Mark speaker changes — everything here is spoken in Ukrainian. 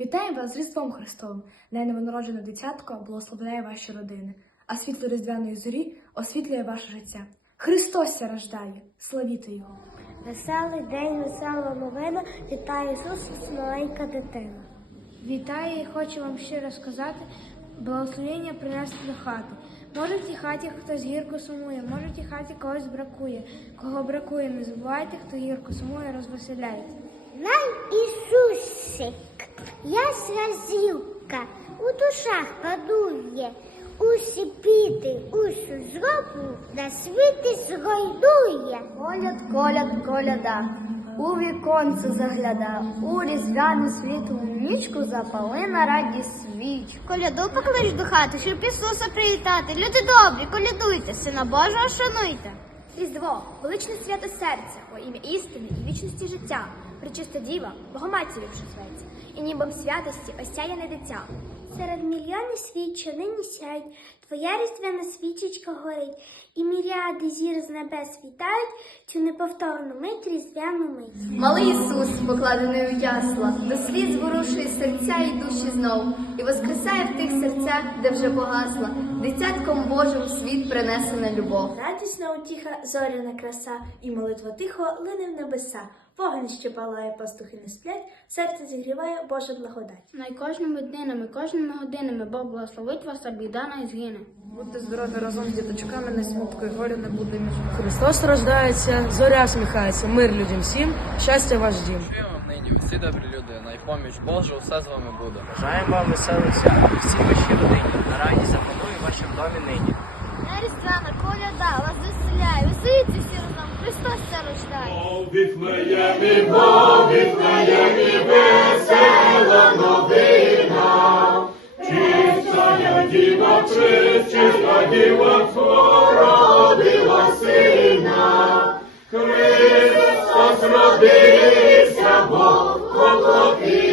Speaker 1: Вітаю вас з Різдвом Христовим! Най новонароджене дитятко благословляє ваші родини, а світло різдвяної зорі освітлює ваше життя. Христос ся рождає! Славіте Його!
Speaker 2: Веселий день, весела новина, вітає Ісус, маленька дитина. Вітаю і хочу вам щиро сказати, благословення принести до хати. Може в тій хаті хтось гірко сумує, може в тій хаті когось бракує. Кого бракує, не забувайте, хто гірко сумує, розвеселяється.
Speaker 3: Най Ісусик, ясна зілка, у душах падує, усі біди, усю зробу на світі згойдує.
Speaker 2: Коляд, коляд, коляда, у віконце загляда, у різдвяну світлу нічку запали на радість свіч.
Speaker 3: Коляду поклич до хати, щоб Ісуса привітати. Люди добрі, колядуйте, сина Божого шануйте.
Speaker 2: Різдво, величне свято серця, во ім'я істини і вічності життя, причиста діва, Богоматір'ю зветься, і нібом святості осяяне дитя.
Speaker 3: Серед мільйонів світ, що нині сяють, твоя різдвяна свічечка горить, і міріади зір з небес вітають цю неповторну мить різдвяну мить.
Speaker 4: Малий Ісус, покладений у ясла, до світ зворушує серця і душі знов, і воскресає в тих серцях, де вже погасла, дитятком Божим світ принесена любов.
Speaker 5: Радісна утіха, зоряна краса, і молитва тихо лине в небеса. Вогонь ще палає, пастухи не сплять, серце зігріває Божа благодать.
Speaker 2: Най кожними днинами, кожними годинами Бог благословить вас, а біда не згине.
Speaker 6: Будьте здорові разом з діточками, не смутку і горю не буде між вами. Христос рождається, зоря сміхається, мир людям всім, щастя ваш дім.
Speaker 7: Нині всі добрі люди, найпоміч Божа усе з вами буде.
Speaker 8: Бажаємо вам веселих свят, всі ваші родині, на радість запанує в вашому домі нині.
Speaker 3: На різдвяна коляда вас веселяє, веселіться всі Христос це рождає.
Speaker 9: Віфлеємі, бо Віфлеємі весела новина. Чиста діва, чиста діва, породила сина. Христос родився, Бог поплатився,